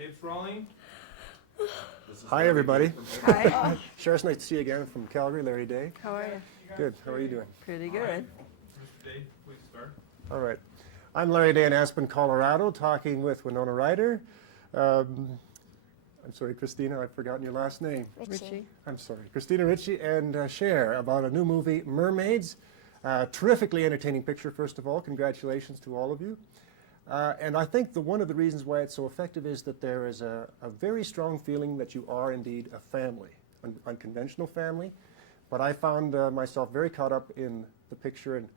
Dave's rolling. Hi, everybody. Hi. Cher, it's nice to see you again from Calgary. Larry Day. How are you? Good. How are you doing? Pretty good. Mr. Dave, please start. All right. I'm Larry Day in Aspen, Colorado, talking with Winona Ryder. I'm sorry, Christina, I've forgotten your last name. Richie. I'm sorry. Christina, Ricci, and Cher about a new movie, Mermaids. Terrifically entertaining picture, first of all. Congratulations to all of you. And I think one of the reasons why it's so effective is that there is a very strong feeling that you are indeed a family, an unconventional family. But I found myself very caught up in the picture and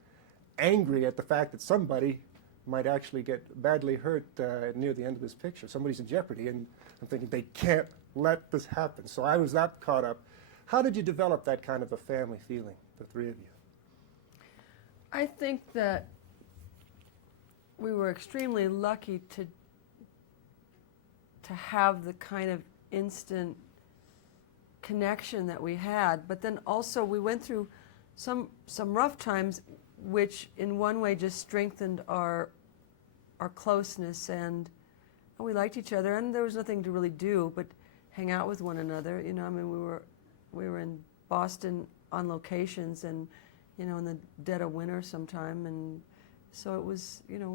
angry at the fact that somebody might actually get badly hurt near the end of this picture. Somebody's in jeopardy, and I'm thinking they can't let this happen. So I was that caught up. How did you develop that kind of a family feeling, the three of you? I think that we were extremely lucky to have the kind of instant connection that we had, but then also we went through some rough times, which in one way just strengthened our closeness, and we liked each other, and there was nothing to really do but hang out with one another. You know, I mean, we were in Boston on locations, and you know, in the dead of winter sometime, and so it was, you know,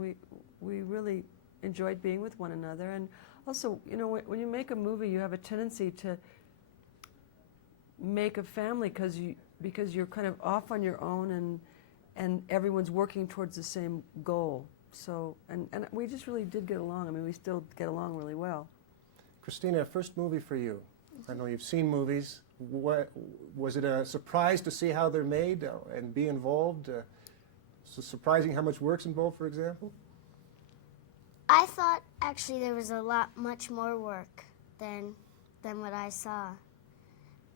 we really enjoyed being with one another. And also, you know, when you make a movie, you have a tendency to make a family because you're kind of off on your own, and everyone's working towards the same goal. So, and we just really did get along. I mean, we still get along really well. Christina, first movie for you. I know you've seen movies. Was it a surprise to see how they're made and be involved? So surprising how much work's involved, for example? I thought actually there was much more work than what I saw,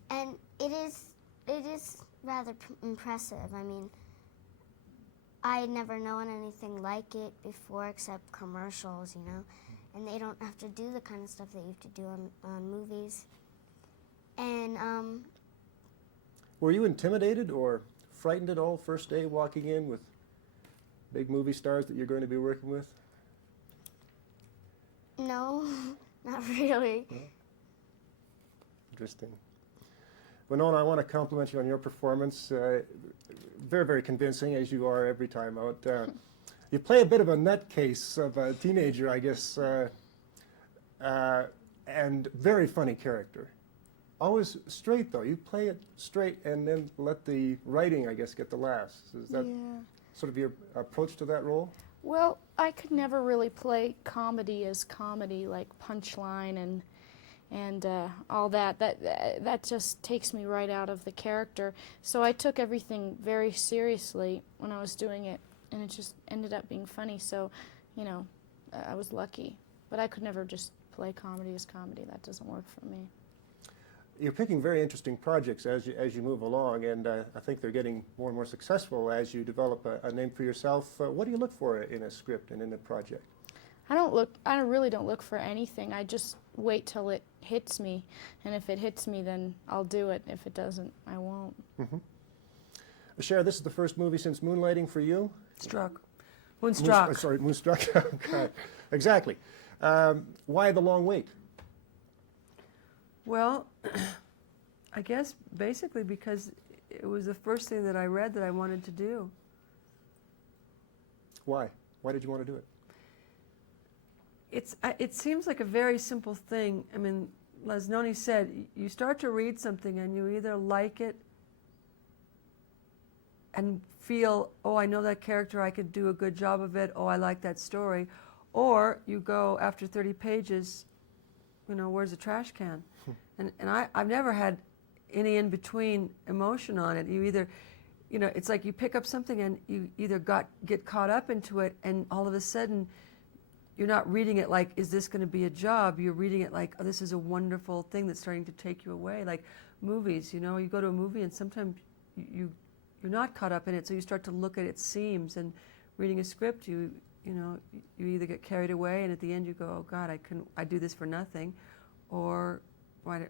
and it is rather impressive. I mean, I had never known anything like it before except commercials, you know, and they don't have to do the kind of stuff that you have to do on movies. And were you intimidated or frightened at all first day walking in with big movie stars that you're going to be working with? No, not really. No? Interesting. Winona, I want to compliment you on your performance. Very, very convincing, as you are every time out. You play a bit of a nutcase of a teenager, I guess, and very funny character. Always straight, though. You play it straight and then let the writing, I guess, get the laughs. Is that sort of your approach to that role? Well, I could never really play comedy as comedy, like punchline and all that. That just takes me right out of the character. So I took everything very seriously when I was doing it, and it just ended up being funny. So, you know, I was lucky. But I could never just play comedy as comedy. That doesn't work for me. You're picking very interesting projects as you move along, and I think they're getting more and more successful as you develop a name for yourself. What do you look for in a script and in a project? I really don't look for anything. I just wait till it hits me, and if it hits me, then I'll do it. If it doesn't, I won't. Mm-hmm. Cher, this is the first movie since Moonlighting for you? Moonstruck. Sorry, Moonstruck. God. Exactly. Why the long wait? Well, I guess basically because it was the first thing that I read that I wanted to do. Why? Why did you want to do it? It seems like a very simple thing. I mean, as Noni said, you start to read something and you either like it and feel, oh, I know that character, I could do a good job of it, oh, I like that story, or you go after 30 pages, you know, where's the trash can? And I've never had any in-between emotion on it. You either, you know, it's like you pick up something and you either get caught up into it, and all of a sudden you're not reading it like, is this going to be a job? You're reading it like, oh, this is a wonderful thing that's starting to take you away. Like movies, you know, you go to a movie and sometimes you're not caught up in it, so you start to look at its seams. And reading a script, you know, you either get carried away, and at the end you go, oh God, I do this for nothing, or I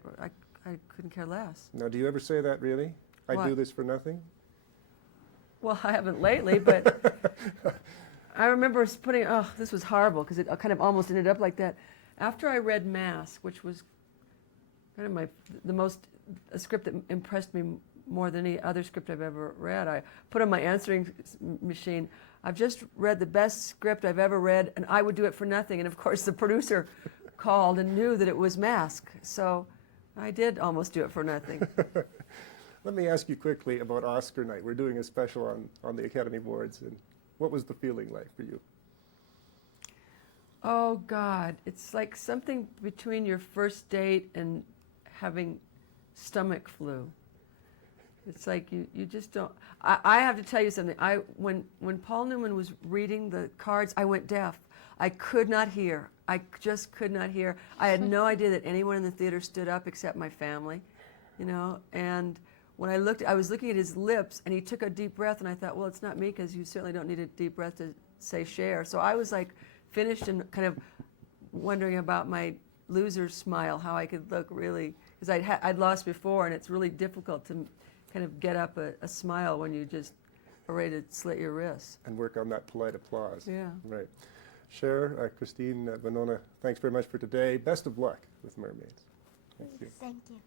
couldn't care less. Now, do you ever say that really? I do this for nothing? Well, I haven't lately, but I remember putting, oh, this was horrible, because it kind of almost ended up like that. After I read Mask, which was kind of a script that impressed me more than any other script I've ever read, I put on my answering machine, I've just read the best script I've ever read, and I would do it for nothing. And of course, the producer called and knew that it was Mask, so I did almost do it for nothing. Let me ask you quickly about Oscar night. We're doing a special on the Academy Awards, and what was the feeling like for you? Oh, God, it's like something between your first date and having stomach flu. It's like you just don't. I have to tell you something. When Paul Newman was reading the cards, I went deaf. I could not hear. I just could not hear. I had no idea that anyone in the theater stood up except my family, you know. And when I was looking at his lips, and he took a deep breath, and I thought, well, it's not me, because you certainly don't need a deep breath to say Cher. So I was like finished and kind of wondering about my loser's smile, how I could look really, because I'd lost before, and it's really difficult to kind of get up a smile when you just are ready to slit your wrists. And work on that polite applause. Yeah. Right. Cher, Christine, Winona, thanks very much for today. Best of luck with Mermaids. Thank you. Thank you.